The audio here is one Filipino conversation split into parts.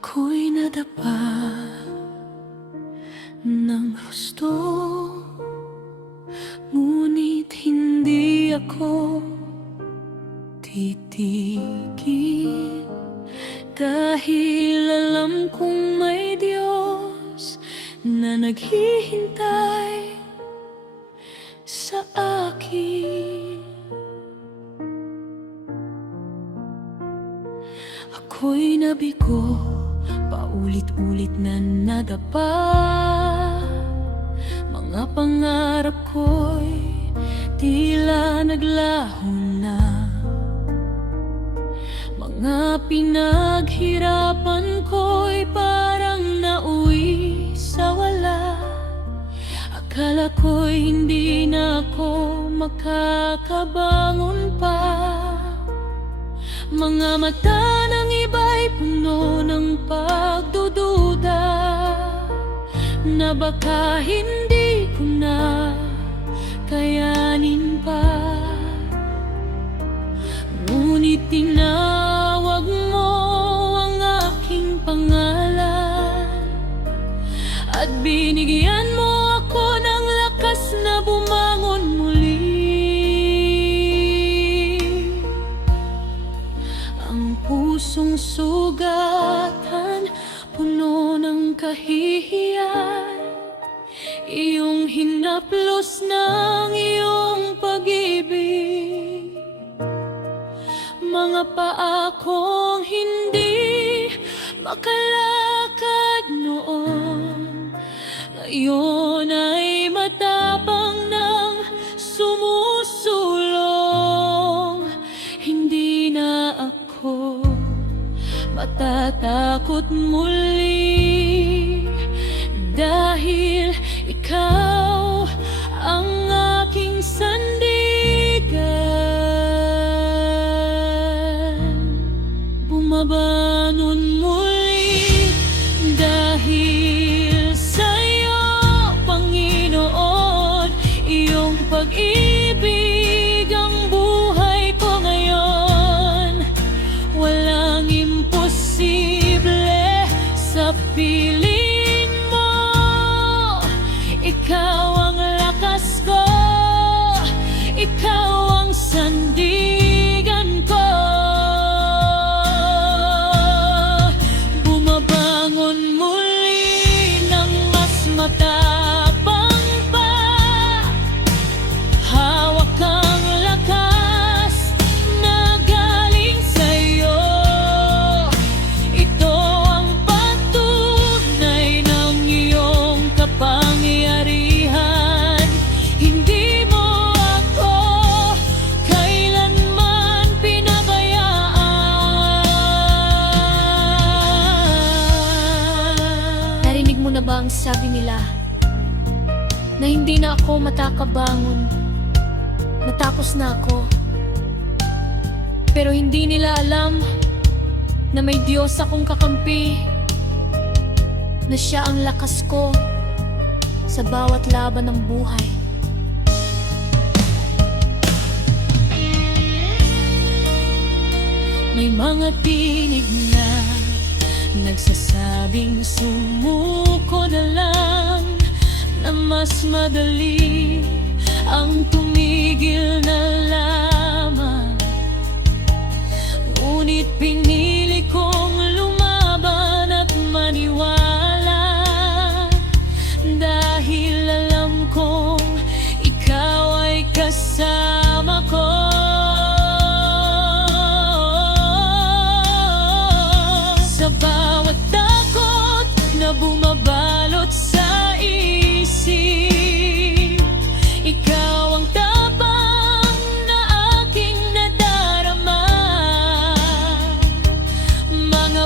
Ako'y nadapa ng husto, ngunit hindi ako titigil, dahil alam kong may Diyos na naghihintay sa akin. Ako'y nabigo, paulit-ulit na nadapa. Mga pangarap ko'y tila naglaho na. Mga pinaghirapan ko'y parang nauwi sa wala. Akala ko'y hindi na ako makakabangon pa. Mga mata ng iba'y puno ng pagdududa, na baka hindi ko na kayanin pa. Ngunit tinawag mo ang aking pangalan, at binigyan mo ako ng lakas na bumangon muli. Ang pusong sugatan, puno ng kahihiyan, iyong hinaplos ng iyong pag-ibig. Mga paa kong hindi makalakad noon, ngayon ay matapang ng sumusulong. Hindi na ako matatakot muli, dahil ikaw ang aking sandigan. Bumabangon muli dahil sa'yo, Panginoon. Iyong pag-ibig ang buhay ko ngayon. Walang imposible sa piling mo. Ikaw ang lakas ko, ikaw ang sandigan ko. Bumabangon muli ng mas matapang pa. Hawak ang lakas na galing sa'yo. Ito ang patunay ng iyong kapangyarihan. Hindi mo ako kailanman pinabayaan. Narinig mo na ba ang sabi nila na hindi na ako matakabangon? Natapos na ako. Pero hindi nila alam na may Diyos akong kakampi, na Siya ang lakas ko sa bawat laban ng buhay. May mga tinig na nagsasabing sumuko na lang, na mas madali ang tumigil na lamang. Ngunit pinili kong lumaban at maniwala, dahil alam kong ikaw ay kasama ko. Sa bawat takot na bumabalot sa isip, ikaw ang tapang na aking nadarama. Mga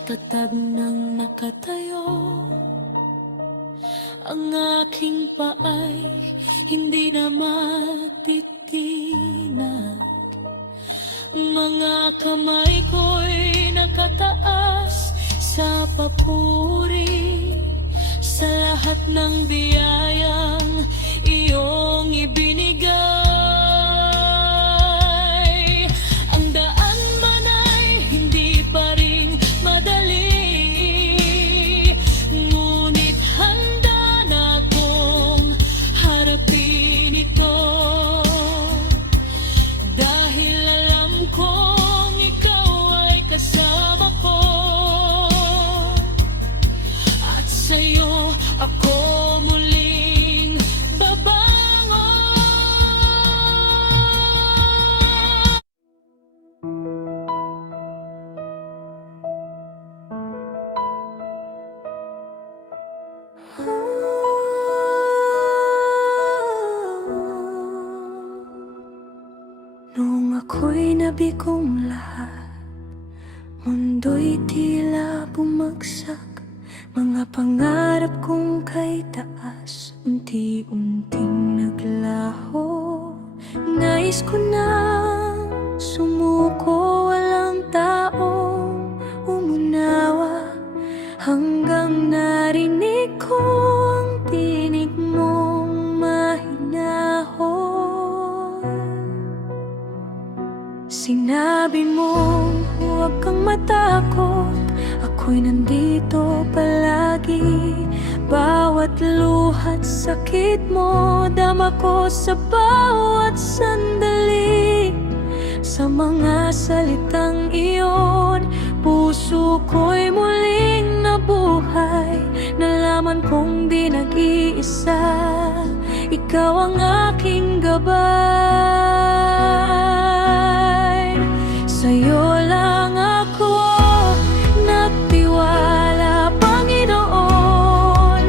Matatag nang nakatayo, ang aking paay hindi na matitinag. Mga kamay ko'y nakataas sa papuri sa lahat ng biyayang iyong ibinigay. Ang daan man ay hindi pa rin madali, ngunit handa na akong harapin ito. Dahil alam kong ikaw ay kasama ko, at sa'yo ako muling babangon. Nung ako'y nabigong lahat, mundo'y tila bumagsak. Mga pangarap kong kay taas, unti-unting naglaho. Nais ko nang sumuko, walang taong umunawa, hanggang narinig ko ang tinig mong mahinahon. Sinabi mong huwag kang matakot, ako'y nandito palagi. Bawat luha't sakit mo, dama ko sa bawat sandali. Sa mga salitang iyon, puso ko'y muling nabuhay. Nalaman kong di nag-iisa, ikaw ang aking gabay. Sa'yo lang ako nagtiwala, Panginoon.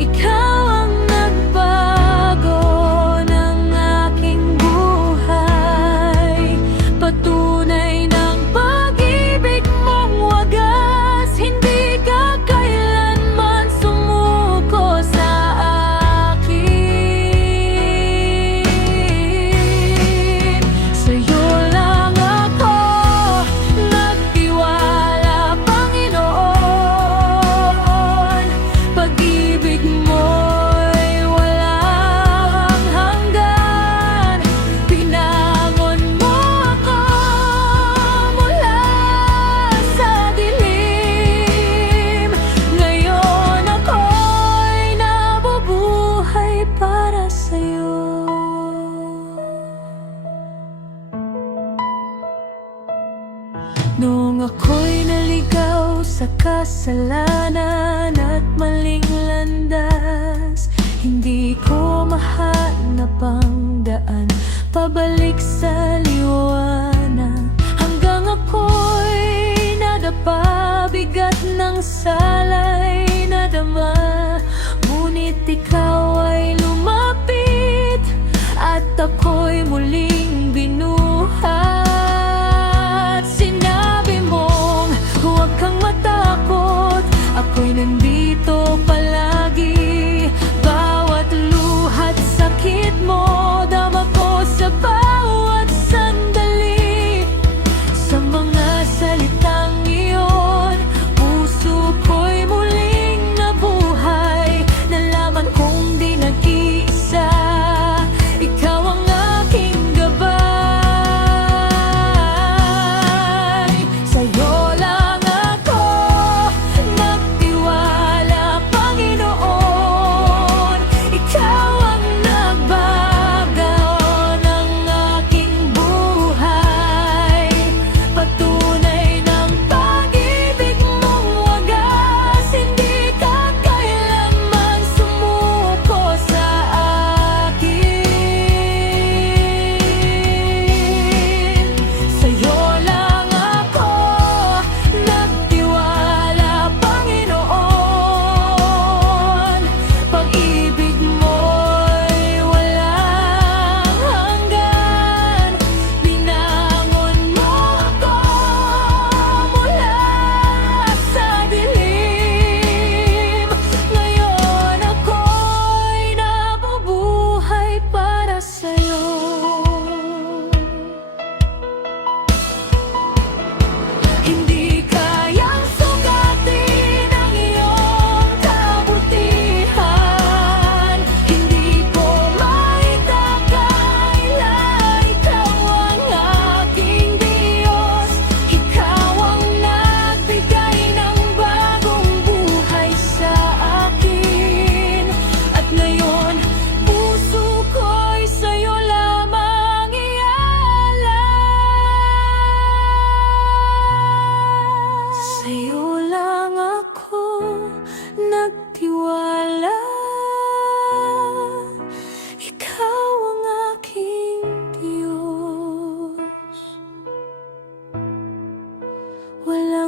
Ikaw ang nagbago ng aking buhay. Patunay ng pag-ibig mong wagas, hindi ka kailanman sumuko sa akin. Sa'yo lang ako nagtiwala, Panginoon. Pag-ibig mo'y walang hanggan. Pinangon mo ako mula sa dilim. Ngayon ako'y nabubuhay para sa'yo. Noong ako'y naligaw sa kasalanan at maling landas, hindi ko mahanap ang daan pabalik sa liwanag. Hanggang ako'y nadapa, bigat ng salay nadama, ngunit ikaw ay lumapit at ako'y muling binuhat. Sinabi mong huwag kang matakot, ako'y nandito palagi. Bawat luha't sakit mo, dama ko sa bawat sandali.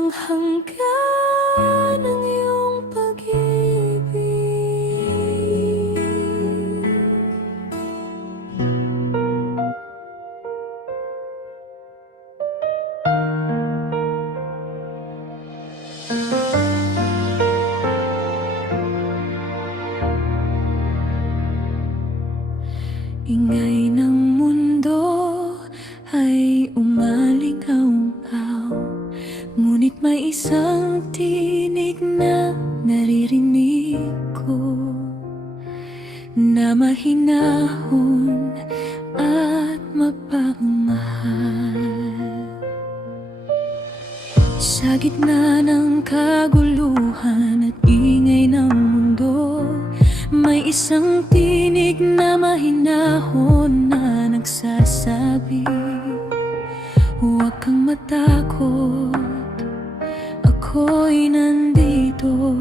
Walang hanggan ang iyong pag-ibig. Ingay ng mundo ay umalingaw-ngaw, ngunit may isang tinig na naririnig ko, na mahinahon at mapagmahal. Sa gitna ng kaguluhan at ingay ng mundo, may isang tinig na mahinahon na nagsasabi, huwag kang matakot, ako'y nandito.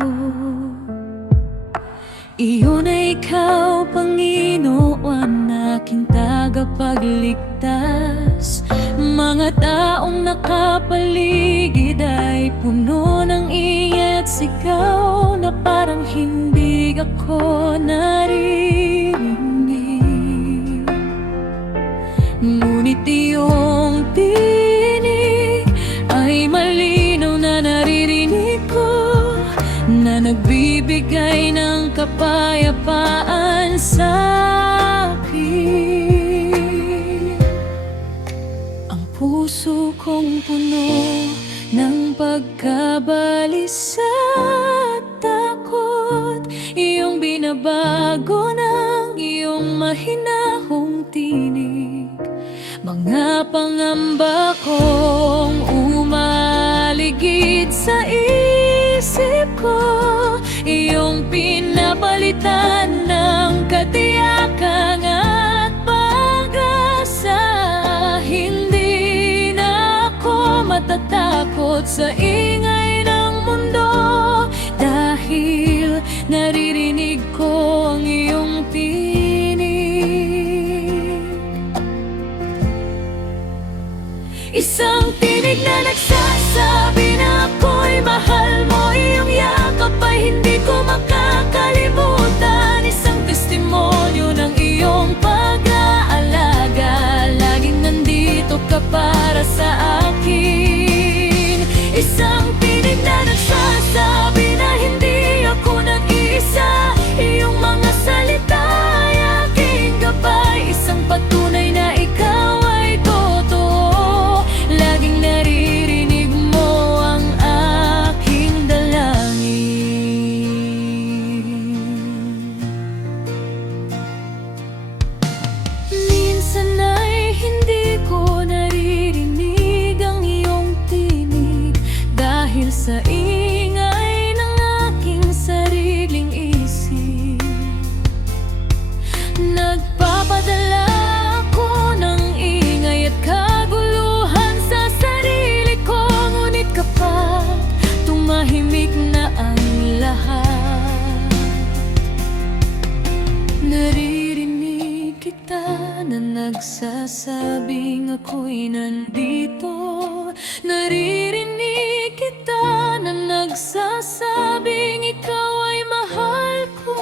Iyon ay ikaw, Panginoon, aking tagapagligtas. Mga taong nakapaligid ay puno ng ingay at sigaw, na parang hindi ako naririnig. Ngunit iyong tinig ay malinaw na naririnig ko, na nagbibigay ng kapayapaan sa akin. Ang puso kong puno ng pagkabalisa at takot, iyong binabago ng iyong mahinahong tinig. Mga pangamba kong umaligid sa isip ko, iyong pinapalitan ng katiyakan at pag-asa. Hindi na ako matatakot sa ingay ng mundo, dahil naririnig ko ang iyong tinig. Isang tinig na nagsasabi na ako'y mahal mo, iyong yakap ay hindi ko makakalimutan. Isang testimonyo ng iyong pag-aalaga, laging nandito ka para sa akin. Isang tinig na nagsasabi na hindi ako nag-iisa, iyong mga salita ay aking gabay. Isang patunay na ikaw ay totoo, laging naririnig mo ang aking dalangin. Minsan ay hindi ko naririnig ang iyong tinig, dahil sa ingay ng aking sariling isip. Nagpapadala ako ng ingay at kaguluhan sa sarili ko, ngunit kapag tumahimik na ang lahat, naririnig kita na nagsasabing ako'y nandito. Naririnig kita na nagsasabing ikaw ay mahal ko.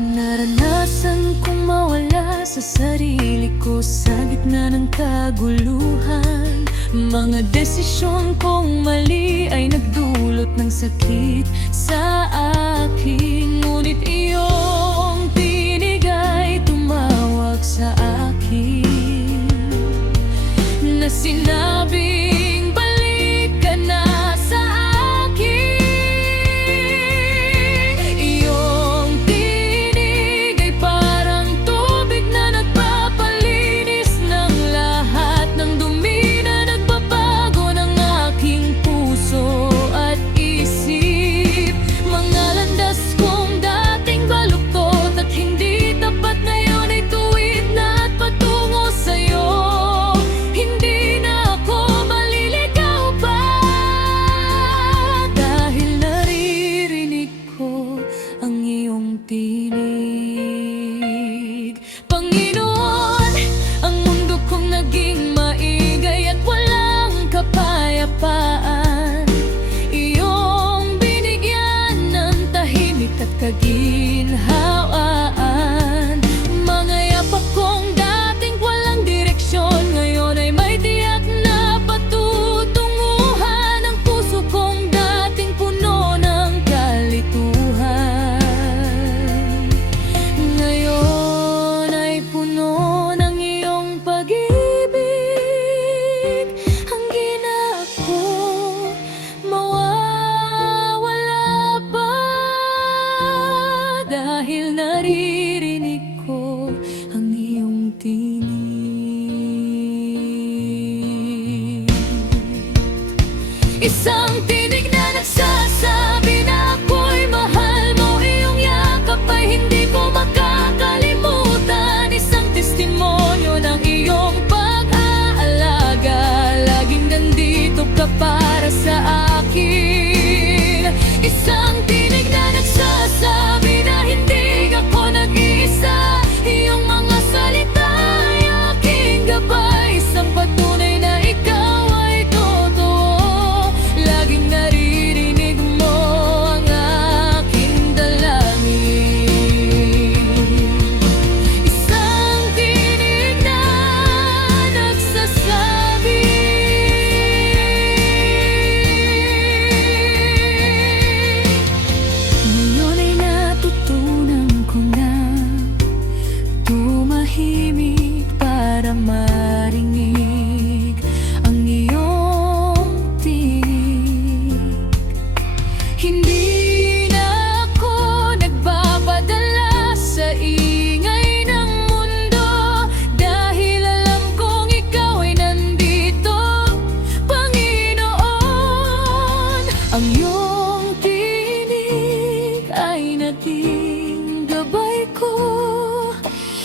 Naranasan kong mawala sa sarili ko sa gitna ng kaguluhan. Mga desisyon kong mali ay nagdulot ng sakit sa akin, ngunit iyong tinig ay tumawag sa akin, na sinabing balik ka na sa akin. Iyong tinig ay parang tubig na nagpapalinis ng lahat ng dumi, na nagbabago ng aking puso at isip. Mga landas kong dating marinig ang iyong tinig. Hindi na ako nagbapadala sa ingay ng mundo, dahil alam kong ikaw ay nandito, Panginoon. Ang iyong tinig ay naging gabay ko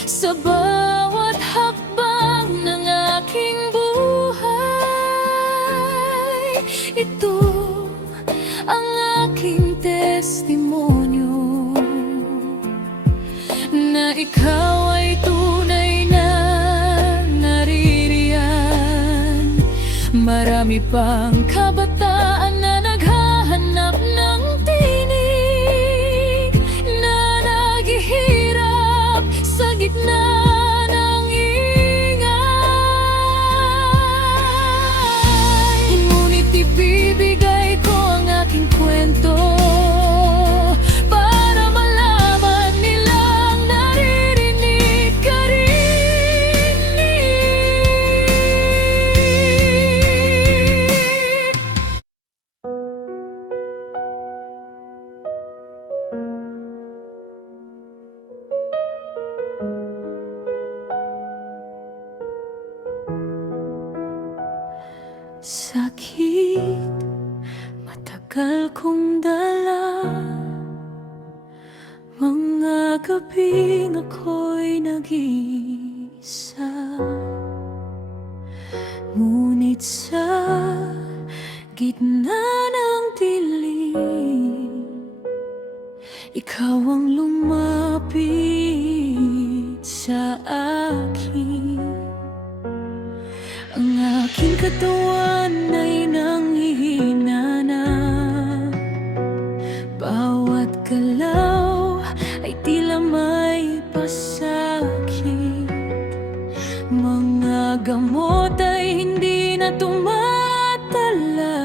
sa bawat hakbang ng aking buhay. Ito ang aking testimonyo, na ikaw ay tunay na naririyan. Marami pang kabataan na naghahanap ng tinig, na naghihirap sa gitna ng ingay. Ngunit ibibigay ko ang aking kwento para malaman nilang naririnig ka rin. Sakit, matagal kong dala, mga gabing ako'y nag-iisa. Ngunit sa gitna ng dilim, ikaw ang lumapit sa akin. Ang aking katawan ay nanghihina na, bawat galaw ay tila may pasakit. Mga gamot ay hindi na tumatala,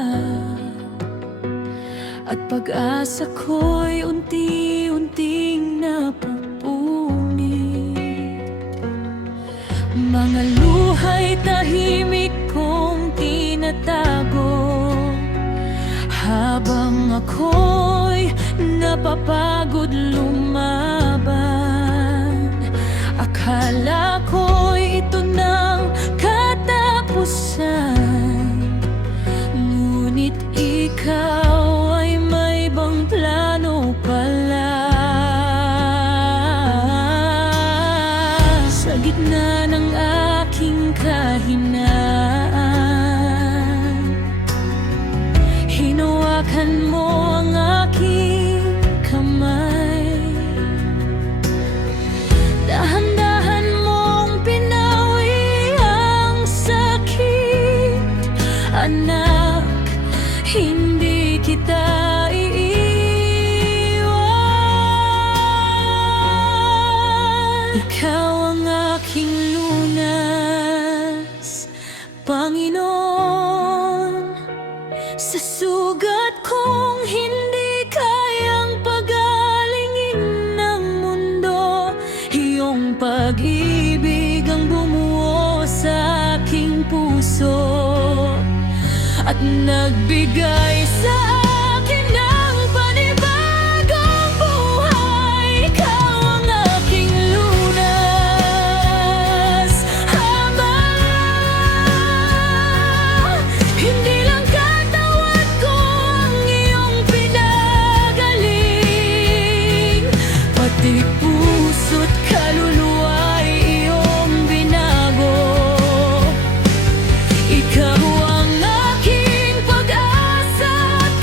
at pag-asa ko'y unti-unting napupunit. Mga luha'y tahimik kong tinatago, habang ako'y napapagod lumaban. Akala ko'y ito ng katapusan, ngunit ikaw ay may ibang plano pala. Sa gitna ng aking kahinaan, hinawakan mo ang aking kamay. Dahan-dahan mong pinawi ang sakit. Anak, hindi kita iiwan. Ikaw ang aking lunas, Panginoon. Sa sugat kong hindi kayang pagalingin ng mundo, iyong pag-ibig ang bumuo sa aking puso, at nagbigay sa akin ng panibagong buhay. Ikaw ang aking lunas, Ama. Hindi lang katawan ko ang iyong pinagaling, pati puso't kaluluwa'y iyong binago. Ikaw ang aking pag-asa at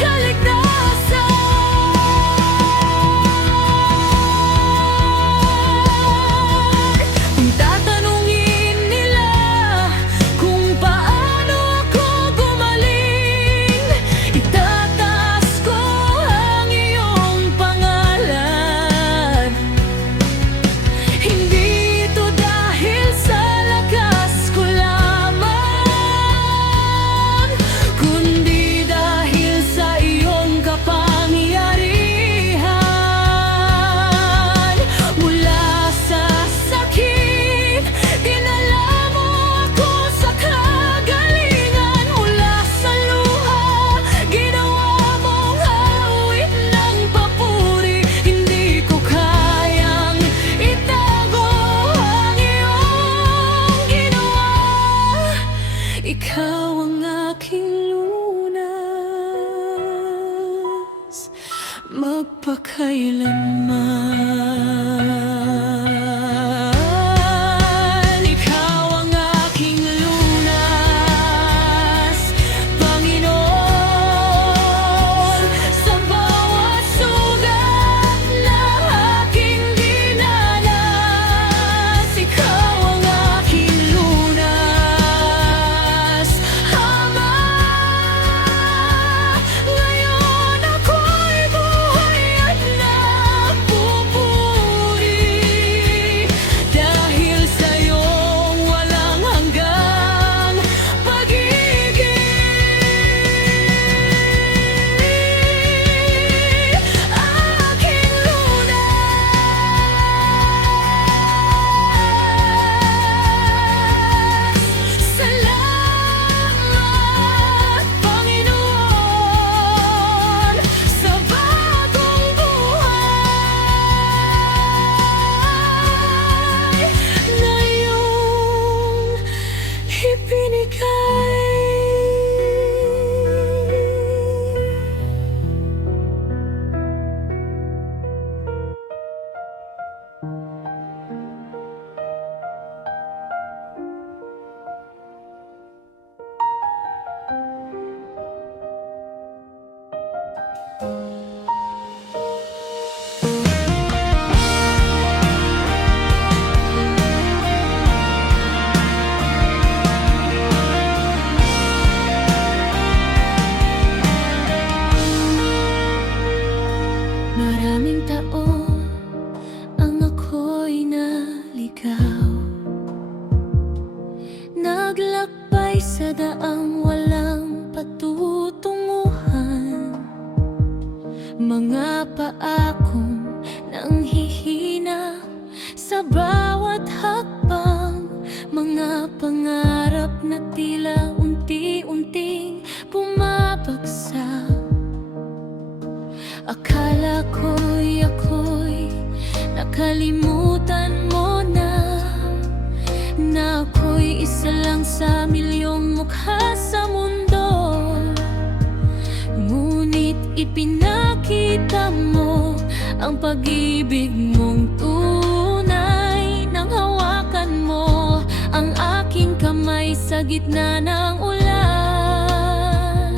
naglakbay sa daang walang patutunguhan. Mga paa kong nanghihina sa bawat hakbang, mga pangarap na tila unti-unting bumabagsak. Akala ko'y ako'y nakalimutan mo na, na ako'y isa lang sa milyong mukha sa mundo. Ngunit ipinakita mo ang pag-ibig mong tunay nang hawakan mo ang aking kamay sa gitna ng ulan.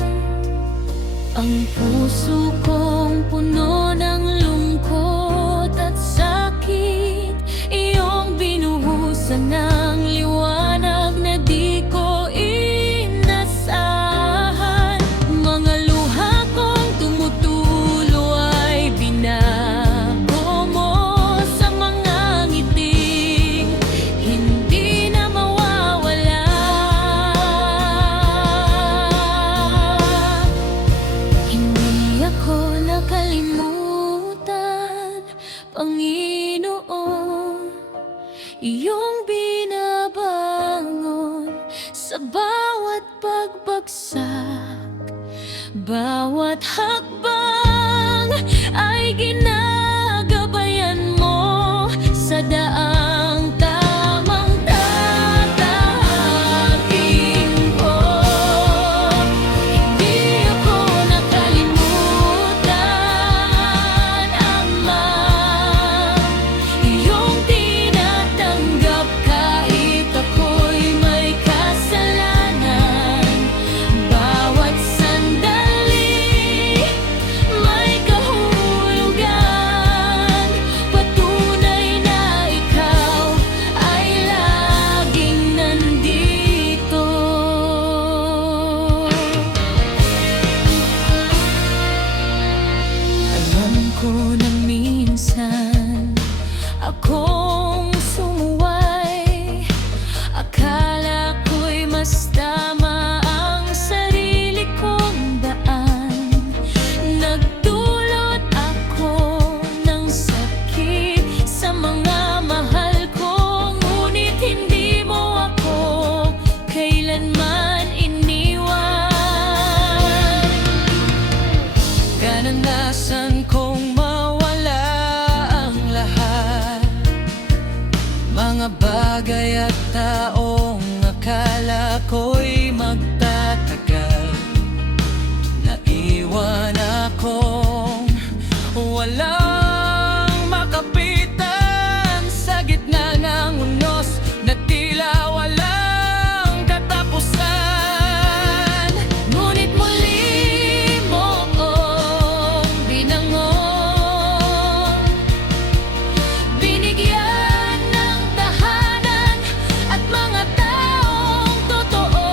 Ang puso kong puno ng lungkot at sakit, iyong binuhusan ng liwanag na di ko inasahan. Mga luha kong tumutulo ay binago mo sa mga ngiting hindi na mawawala. Hindi ako nakalimutan, Panginoon, iyong binabangon sa bawat pagbagsak. Bawat hakbang ay ginagabayan mo sa daang tamang tatahakin ko. Hindi ako nakalimutan, Ama, iyong tinatanggap kahit ako'y may kasalanan. Bawat sandali may kahulugan, patunay na ikaw ay laging nandito. Alam ko na minsan akong sumuway, akala ko'y mas tama ang sarili kong daan. Nagdulot ako ng sakit sa mga mahal ko, ngunit hindi mo ako kailanman iniwan. Gananasan kong mawala ang lahat, mga bagay at taong akala ko'y magtatagal. Naiwan akong walang makapitan sa gitna ng unos na tila walang katapusan. Ngunit muli mo akong binangon, binigyan ng tahanan at mga taong totoo.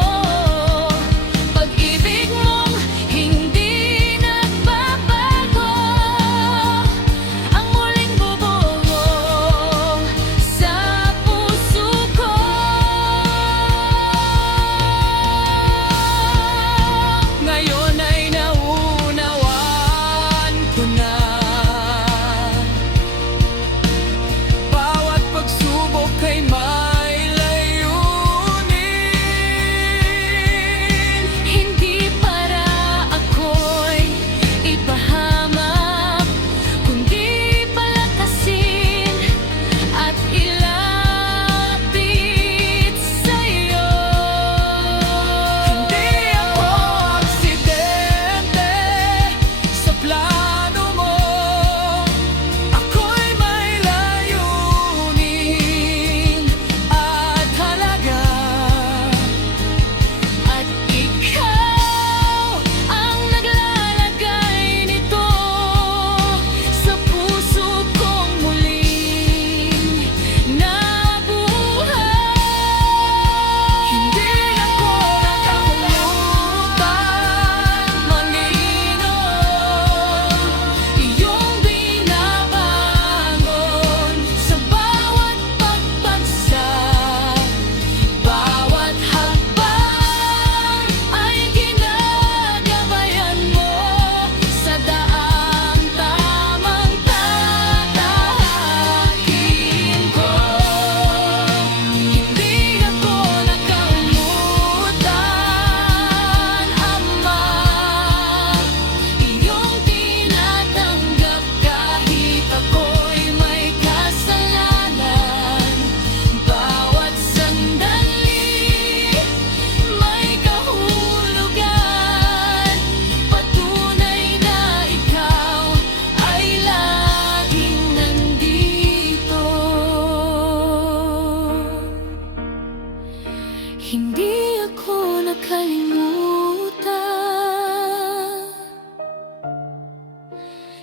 Hindi ako nakalimutan.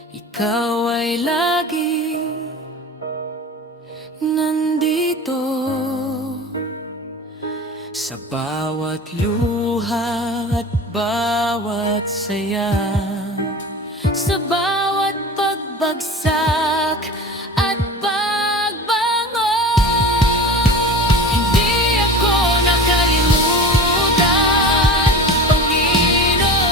Ikaw ay laging nandito sa bawat luha at bawat saya, sa bawat pagbagsak at pagbangon. Hindi ako nakalimutan, Panginoon.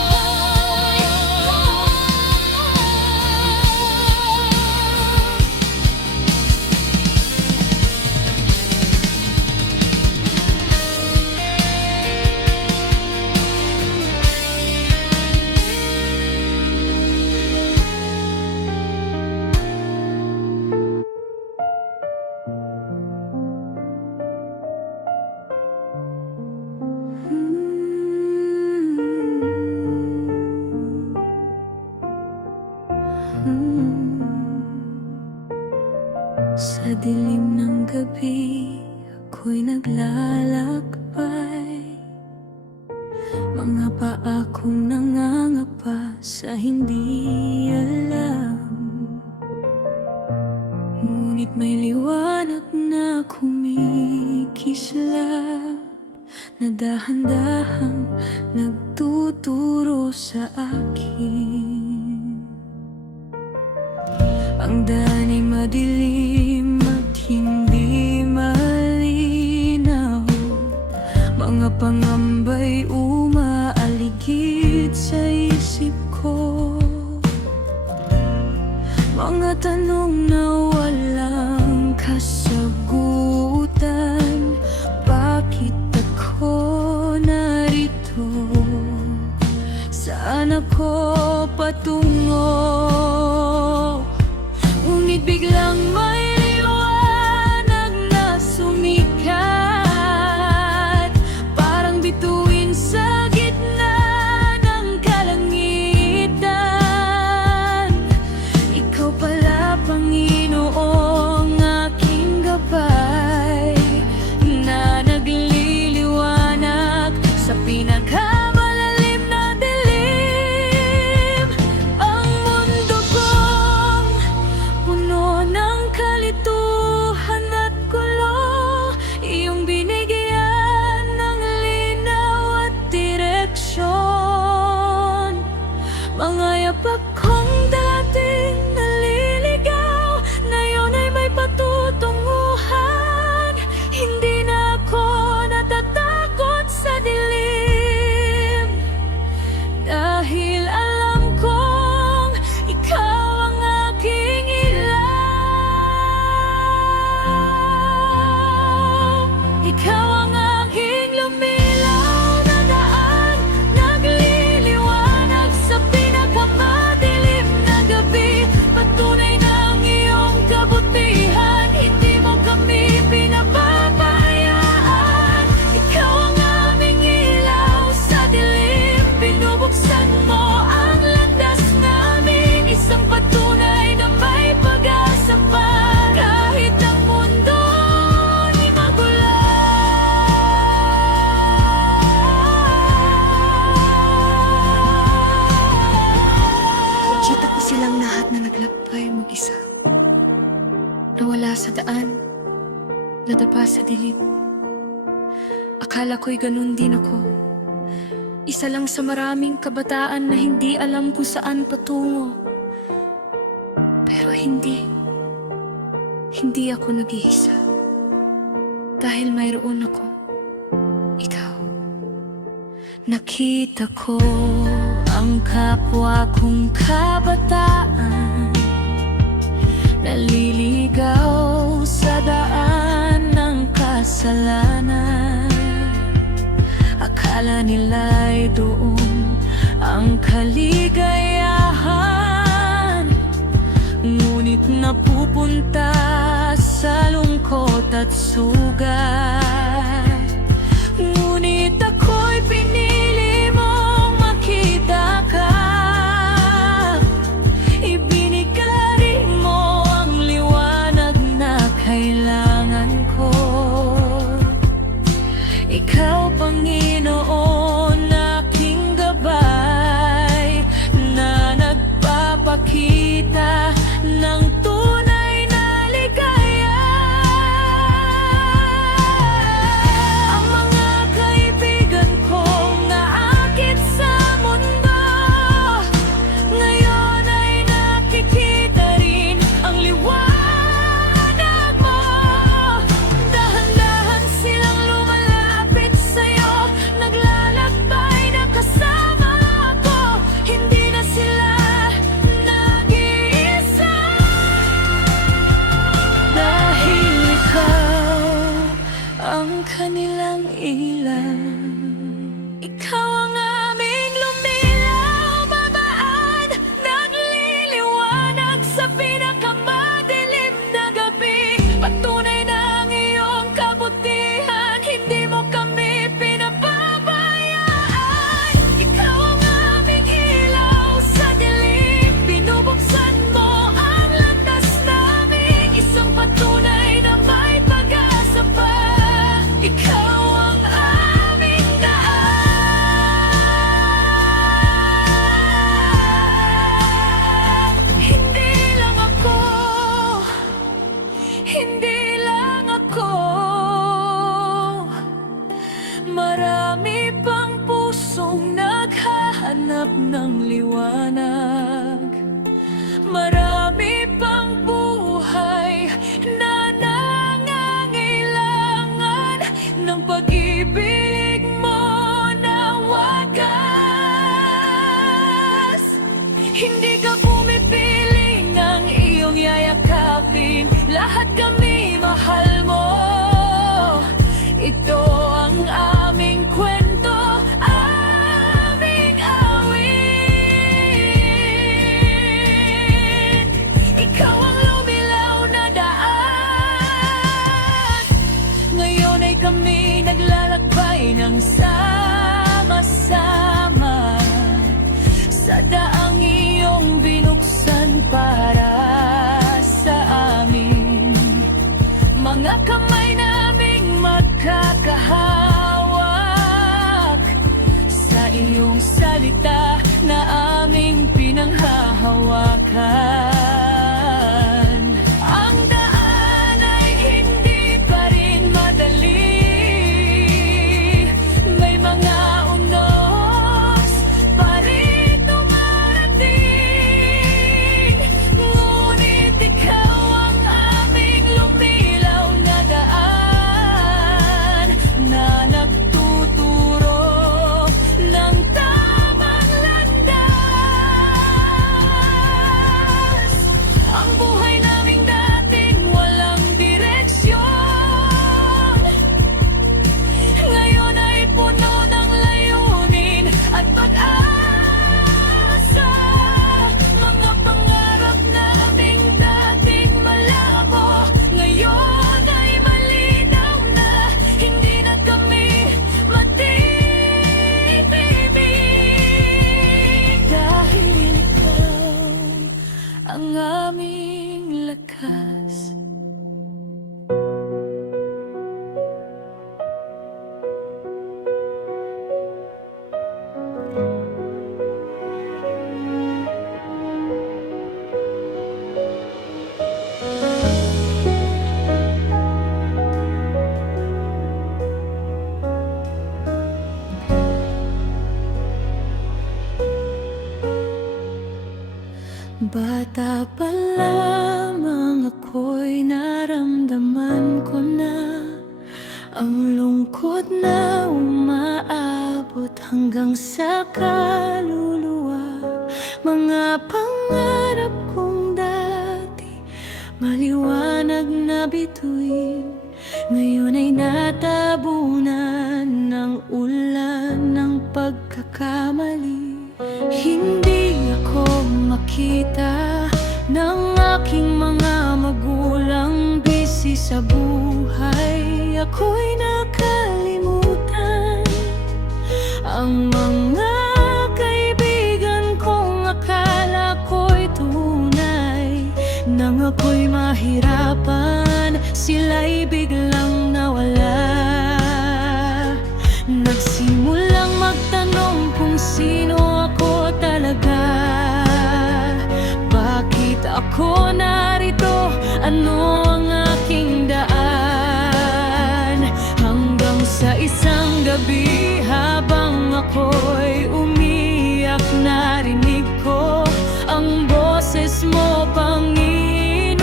Sa dilim ng gabi, ako'y naglalakbay. Mga paa kong nangangapa sa hindi alam. Ngunit may liwanag na kumikislap, na dahan-dahang nagtuturo sa akin. Ang danay madilim at hindi malinaw, mga pangambay umaaligid sa isip ko, mga tanong na walang kasagutan. Bakit ako narito? Saan ako patungo? Ngunit biglang may liwanag na sumikat, parang bituin sa gitna ng kalangitan. Ikaw pala, Panginoong aking gabay, na nagliliwanag sa pinakamalalim na dilim. Ang mundo kong puno ng kalituhan at gulo, iyong binigyan ng linaw at direksyon. Mga yapak kong dating naliligaw, ngayon ay may patutunguhan. Hindi na ako natatakot sa dilim, dahil alam kong ikaw ang aking ilaw. Ikaw ang aking lumilaw na daan, nagliliwanag sa pinakamadilim na gabi. Patunay ng iyong kabutihan, hindi mo kami pinapabayaan. Ikaw ang aming ilaw sa dilim, binubuksan mo ang landas namin. Isang patunay na may pag-asa pa, kahit ang mundo ay magulo. Kita ko silang lahat na naglakbay mag-isa, nawala sa daan, nadapa sa dilim. Akala ko'y ganun din ako, isa lang sa maraming kabataan na hindi alam kung saan patungo. Pero hindi ako nag-iisa, dahil mayroon ako, ikaw. Nakita ko ang kapwa kong kabataan, naliligaw sa daan ng kasalanan. Akala nila'y doon ang kaligayahan, ngunit napupunta sa lungkot at sugat. Ngunit ako'y pinili mong makita ka, ibinigay mo ang liwanag na kailangan ko. Ikaw ang kanilang ilang. Ikaw ang aming lumilaw, babaan, nagliliwanag sa pinakamadilim na gabi. Patunay na ang iyong kabutihan, hindi mo kami pinapabayaan. Ikaw ang aming ilaw sa dilim, binubuksan mo ang landas namin, isang patunay na may pag-asa pa. Ikaw ang aming daan. Hindi lang ako, marami pang pusong naghahanap ng liwanag. Marami pang buhay na nangangailangan ng pag-ibig mo na wagas. Hindi ka pumipili ng iyong yayakapin, lahat kami mahal mo. Ito ang aming kwento, aming awit. Ikaw ang lumilaw na daan. Ngayon ay kami naglalakbay ng sama-sama sa daang iyong binuksan para sa amin. Mga kamay naming magkakahawak sa iyong salita na aming pinanghahawakan. Ang daan ay hindi pa rin madali, may mga unos pa rin dumarating. Ngunit ikaw ang aming lumilaw na daan, na nagtuturo ng tamang landas. Ang buhay naming dating walang direksyon, ngayon ay puno ng layunin at pag-asa. Mga pangarap naming dating malabo, ngayon ay malinaw na, hindi na kami matitibig. Dahil ikaw ang aming lakas. Bata pa lamang ako'y naramdaman ko na ang lungkot na umaabot hanggang sa kaluluwa. Mga pangarap kong dati maliwanag na bituin, ngayon ay natabunan ng ulan ng pagkakamali. Hindi ako makita ng aking mga magulang, busy sa buhay, ako'y nakalimutan ang mga kaibigan kong akala ko'y tunay. Nang ako'y mahirapan, sila'y biglang nawala. Nagsimulang magtanong kung sino ako talaga. Bakit ako narito? Ano ang aking daan? Hanggang sa isang gabi, habang ako'y umiyak, narinig ko ang boses mo, Panginoon.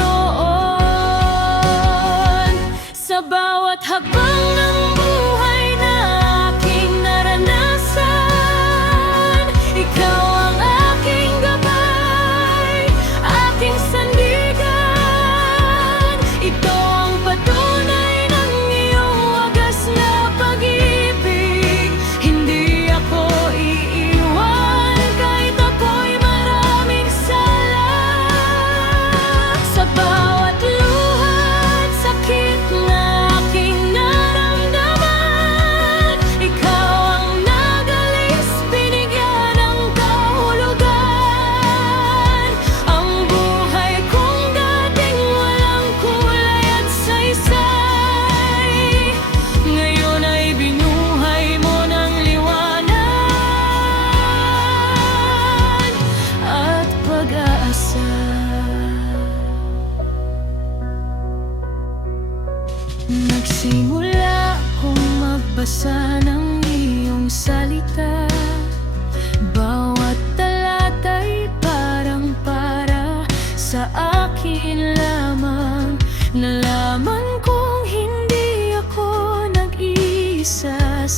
Sa bawat hakbang ng buhay na aking naranasan, ikaw ang aking gabay, aking sandigan. Ito ang patunay ng iyong wagas.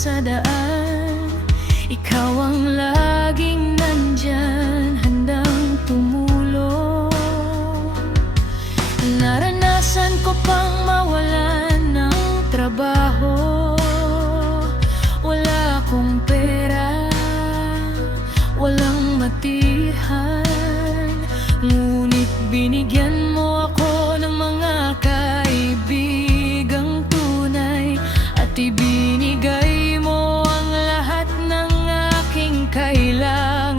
sa daan. Ikaw ang laging nandyan, handang tumulong. Naranasan ko pang mawalan ng trabaho. Wala akong pera, walang matirhan, ngunit binigyan mo ako ng mga kaibigang tunay, at ibinigay mo ang lahat ng aking kailangan.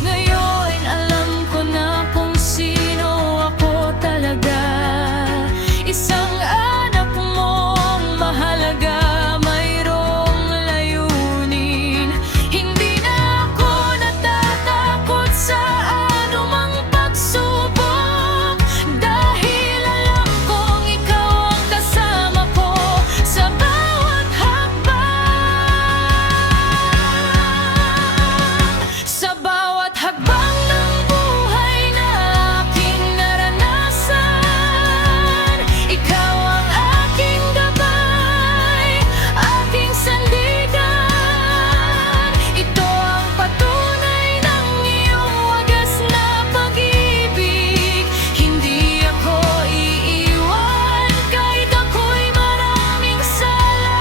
Ngayon alam ko na kung sino ako talaga, isang anak mong mahalaga. Mayroong layunin, hindi na ako natatakot sa anumang pagsubok, dahil alam kong ikaw ang kasama ko sa bawat hakbang. Sa bawat hakbang ng buhay na aking naranasan, ikaw ang aking gabay, aking sandigan. Ito ang patunay ng iyong wagas na pag-ibig. Hindi ako iiwan kahit ako'y maraming sala.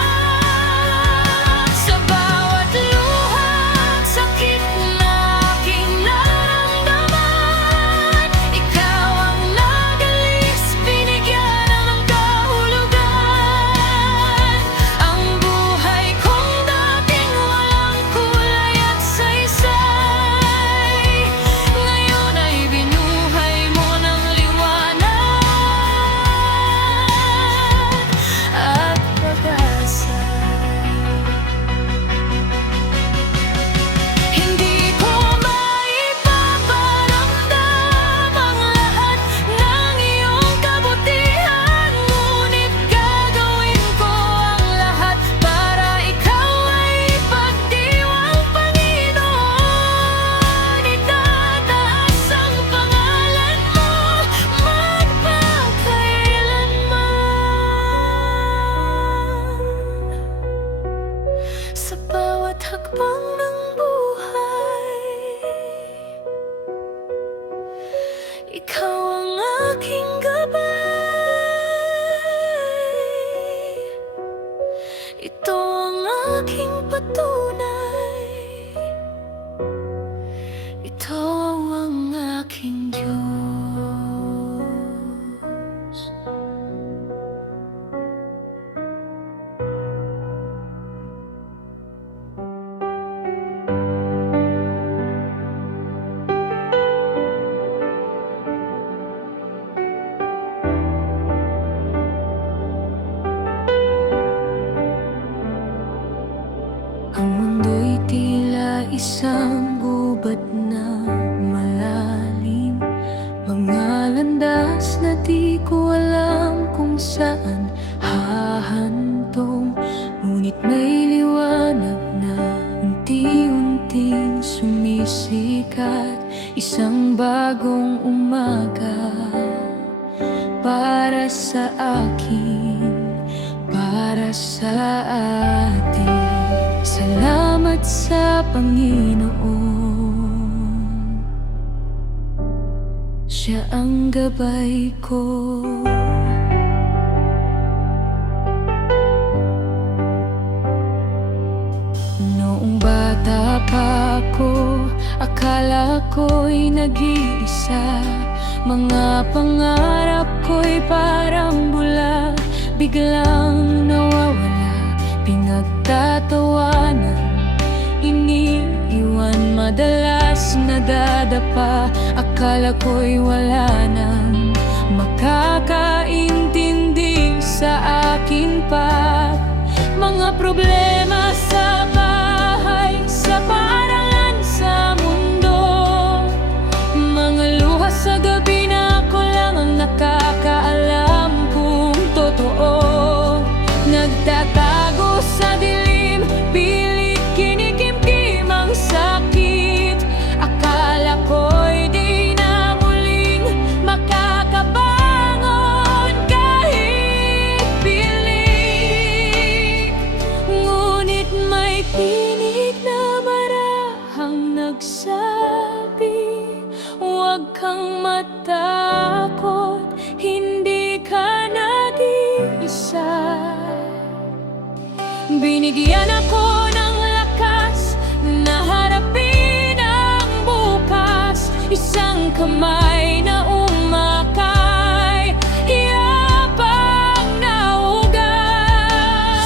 Sa bawat luha at sakit na aking naramdaman, ikaw ang nagalis, binigyan ng kahulugan. Ang buhay kong dating walang kulay at saysay, ngayon ay binuhay mo ng liwanag at pag-asa. Hindi ko maipaparamdam ang lahat ng iyong kabutihan, ngunit gagawin ko ang lahat para ikaw ay ipagdiwang, Panginoon. Itataas ang pangalan mo magpakailanman. Sa bawat hakbang ng buhay, ikaw ang aking gabay. Ito ang aking patunay, ito ang aking Diyos. Ang mundo'y tila isang gubat na malalim, mga landas na di ko alam kung saan hahantong, ngunit may liwanag na unti-unting sumisikat, isang bagong umaga para sa akin, para sa atin. Salamat sa Panginoon, Siya ang gabay ko. Noong bata pa ako, akala ko'y nag-iisa, mga pangarap ko'y parang bula, biglang nawawala, pinagtatawanan, iniiwan, madalas nadadapa. Akala ko'y wala nang makakaintindi sa akin pa. Mga problema sa bahay, sa paaralan, sa mundo, mga luha sa gabi na ako lang ang nakakaalam kung totoo. Nagtatago sa dilim, pilit kinikimkim ang sakit. Akala ko'y di na muling makakabangon kahit pilit. Binigyan ako ng lakas na harapin ang bukas. Isang kamay na umakay, yapang naugas.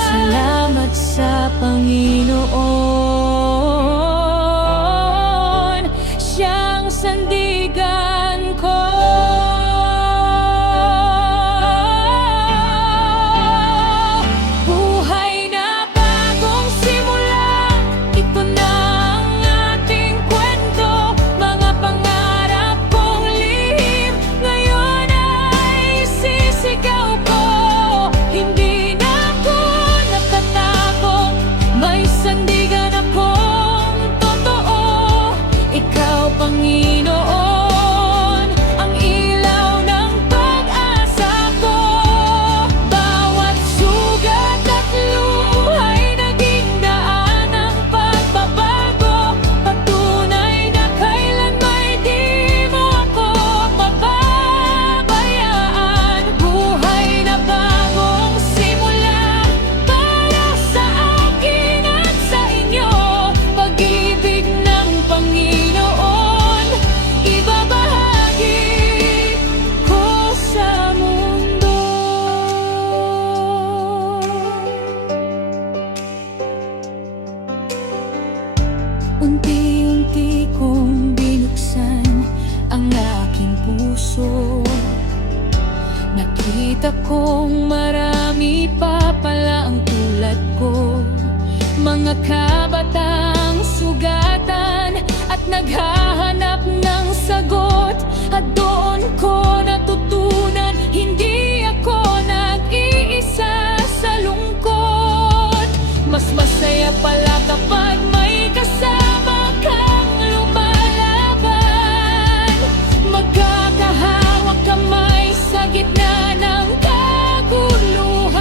Salamat sa Panginoon, siyang sandigan ko. Buhay na bagong simula, ito na ang ating kwento. Mga pangarap kong lihim, ngayon ay sisigaw ko. Hindi na ako natatakot, may sandigan akong totoo. Ikaw, Panginoon, ang ilaw ng pag-asa ko. Bawat sugat at luhay naging daan ng pagbabago. Patunay na kailanmay di mo ako pababayaan. Buhay na bagong simula para sa akin at sa inyo. Pag-ibig ng Panginoon, ibabahagi ko sa mundo. Unti-unti kong binuksan ang aking puso. Nakita kong marami pa pala ang tulad ko. Mga kabataang sugatan at naghahanap ng sagot. At doon ko natutunan, hindi ako nag-iisa sa lungkot. Mas masaya pala kapag may kasama kang lumalaban. Magkakahawak kamay sa gitna ng kaguluhan.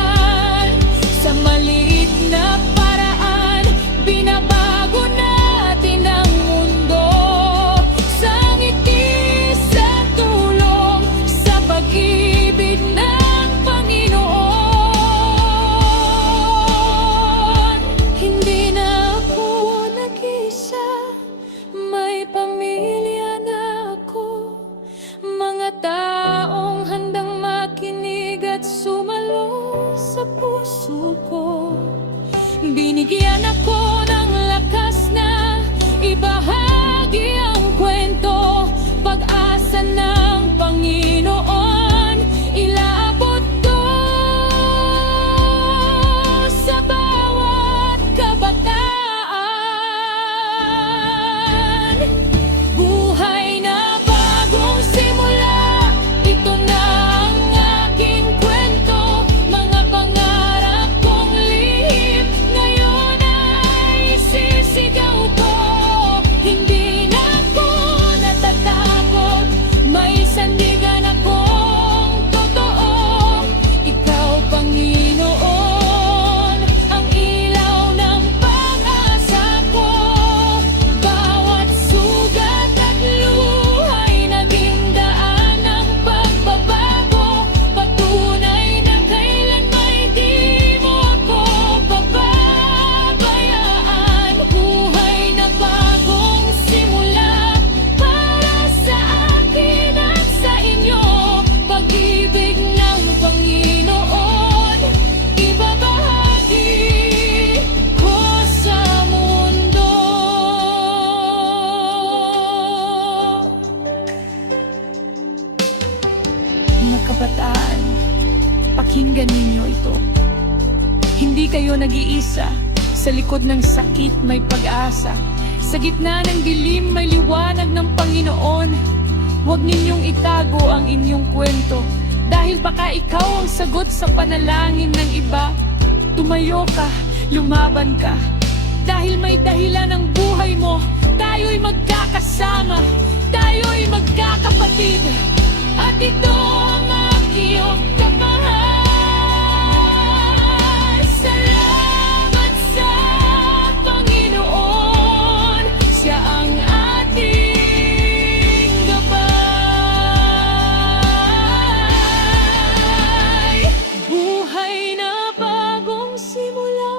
Sa maliit na paraan, binabago natin ang mundo. Sa ngiti, sa tulong, sa pag-ibig ng Panginoon. Hindi na ako nag-isa, may pamilya na ako. Mga taong handang makinig at sumalo sa puso ko. Binigyan ako ng lakas na ibahagi ang kwento. Pag-asa ng Panginoon, ilaabot ko sa bawat kabataan. Buhay na bagong simula, ito na ang aking kwento. Mga pangarap kong lihim, ngayon ay sisigaw ko. Hindi na ako natatakot, may sandigan akong totoo. Ikaw, Panginoon, ang ilaw ng pag-asa ko. Bawat sugat at luhay naging daan ng pagbabago. Patunay na kailanmay di mo ako pababayaan. Buhay na bagong simula para sa akin at sa inyo. Pag-ibig ng Panginoon, ibabahagi ko sa mundo. Mga kabataan, pakinggan ninyo ito. Hindi kayo nag-iisa. Sa likod ng sakit may pag-asa. Sa gitna ng dilim may liwanag ng Panginoon. Huwag ninyong itago ang inyong kwento, dahil baka ikaw ang sagot sa panalangin ng iba. Tumayo ka, lumaban ka, dahil may dahilan ang buhay mo. Tayo'y magkakasama, tayo'y magkakapatid. At ito ang aking kamahal. Salamat sa Panginoon, siya ang ating gabay. Buhay na bagong simula,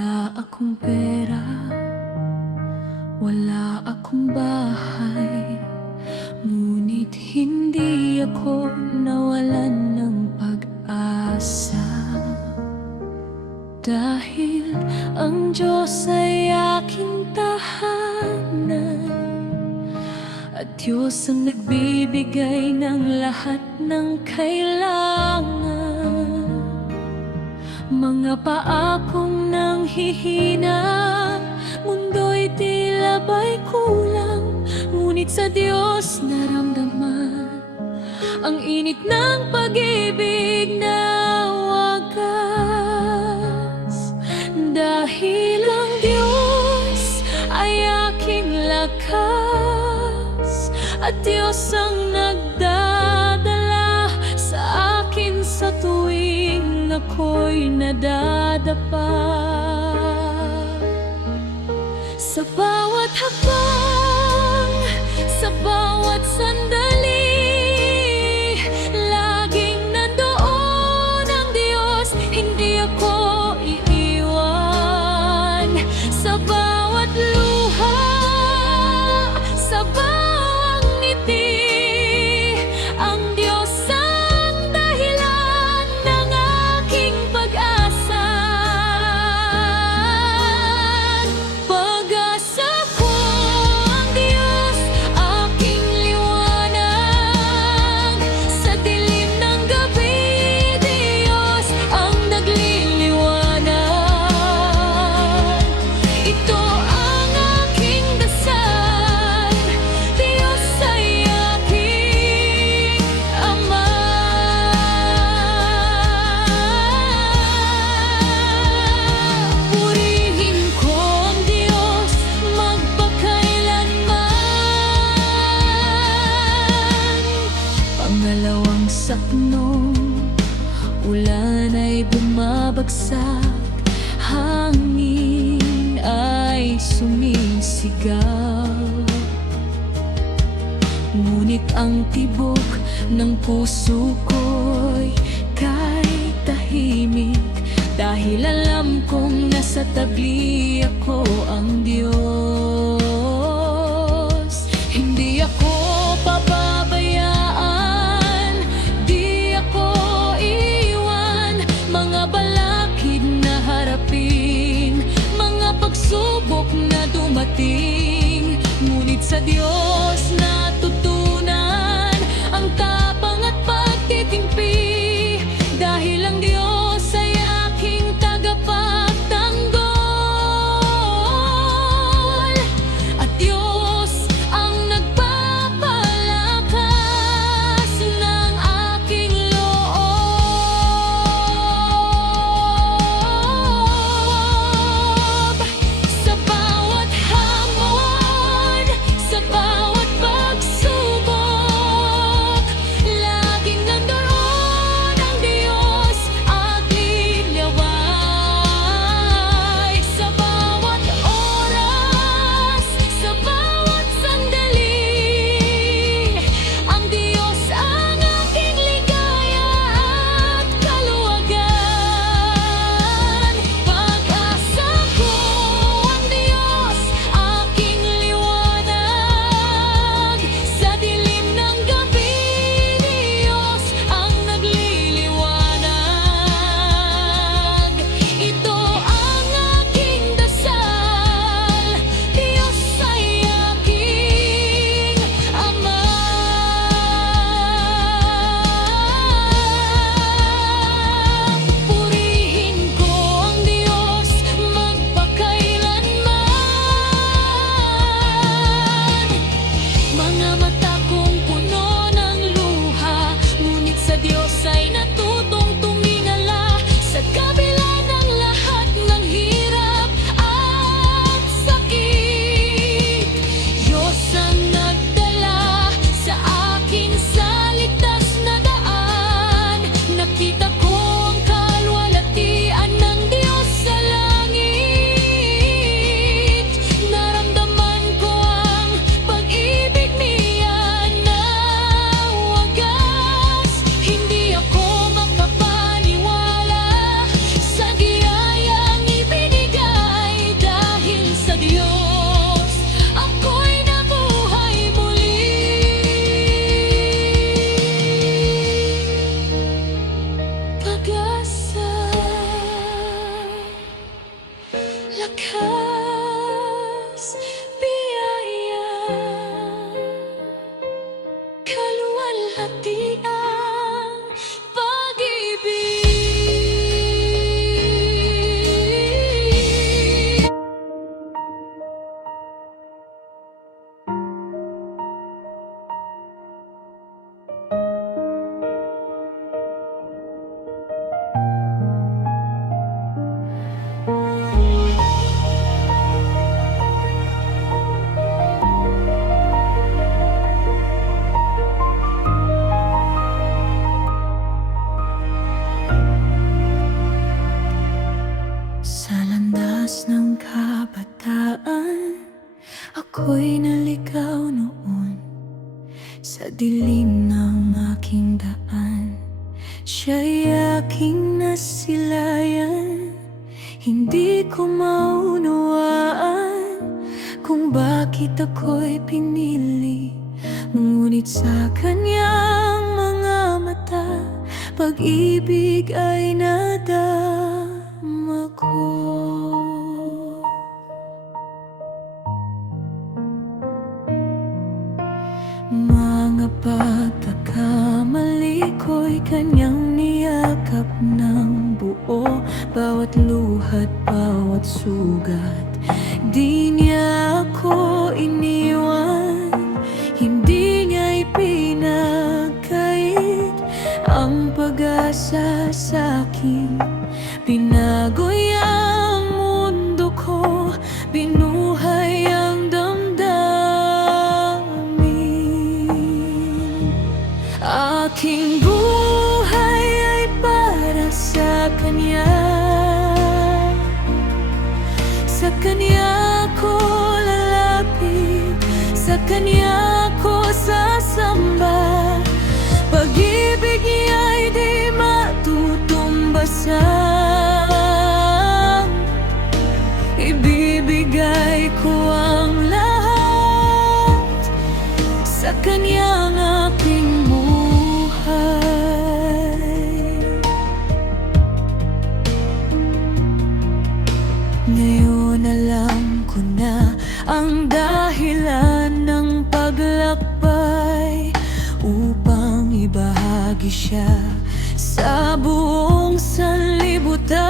Wala akong pera, wala akong bahay, ngunit hindi ako nawalan ng pag-asa. Dahil ang Diyos ay aking tahanan, at Diyos ang nagbibigay ng lahat ng kailangan. Mga paa kong nanghihina, mundo'y tila ba'y kulang, ngunit sa Diyos naramdaman ang init ng pag-ibig na wagas. Dahil ang Diyos ay aking lakas, at Diyos ang nagdadala sa akin sa tuwing ako'y nadadapa. Sa bawat hakbang, sa bawat sandali, laging nandoon ang Diyos, hindi ako iiwan. Sa bawat luha, sa bawat ngiti, ang Diyos ang dahilan ng aking pag-asa. Pag-asa ko, ang Diyos, aking liwanag. Sa dilim ng gabi, Diyos ang nagliliwanag. Ito ang aking dasal, Diyos ay aking Ama. Purihin ko ang Diyos magpakailanman. Pangalawang sakno, ulan ay bumabagsak, hangin ay sumisigaw, ngunit ang tibok ng puso ko'y kay tahimik, dahil alam kong nasa tabi ako ang Diyos. Hindi ako pababayaan, di ako iiwan. Mga balakid na harapin, mga pagsubok na dumating, ngunit sa Diyos natutunan ang tapang at pagtitimpi. Dahil ang Diyos ay aking tagapagtanggol, at Diyos ang nagpapalakas ng aking loob. Sa bawat hamon, sa bawat lakas, biyaya, kaluwalhatian, pag-ibig. Sa landas ng kabataan, ako'y naligaw noon. Sa dilim ng aking daan, siya'y aking nasilayan. Hindi ko maunawaan kung bakit ako'y pinili. Ngunit sa kanyang mga mata, pag-ibig ay nadama ko. Mga pagkakamali ko'y kanyang niyakap ng buo. Bawat luha't bawat sugat, di niya ako iniwan. Hindi niya ipinagkait ang pag-asa sa'kin. Binago'y ang mundo ko, binuhay ang damdamin. Aking buhay ay para sa kanya. Sa kanya ko lalapit, sa kanya ko sasamba. Pag-ibig niya'y di matutumbasan. Ibibigay ko ang lahat sa kanyang aking buhay. Ngayon alam ko na ang dahilan ng paglakbay, upang ibahagi siya sa buong sanlibutan.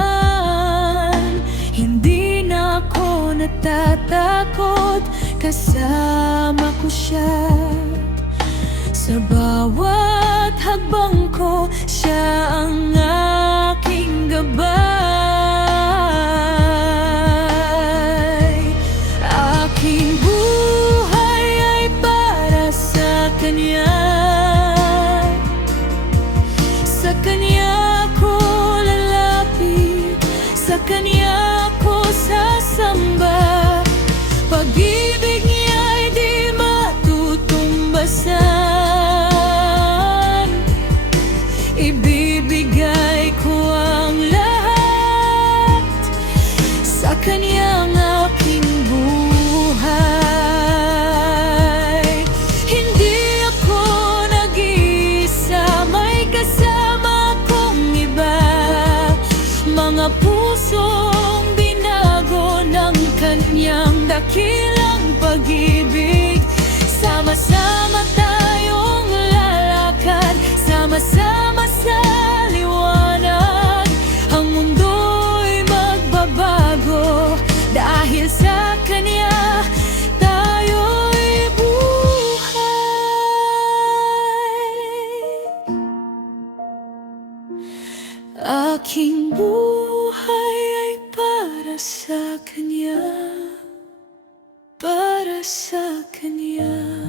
Hindi na ako natatakot, kasama ko siya. Sa bawat hakbang ko, siya ang aking gabay. Aking buhay ay para sa kanya. Sa kanya ko lalapit, sa kanya ko sasamba. Pag-ibig niya'y di matutumbasan. Ibibigay ko ang lahat sa kanyang aking buhay. Hindi ako nag-iisa, may kasama kong iba. Mga pusong binago ng kanyang dakilang pag-ibig. Sama-sama tayong lalakad, sama-sama sa liwanag. Ang mundo'y magbabago dahil sa kanya tayo'y buhay. Aking buhay ay para sa kanya, para sa kanya.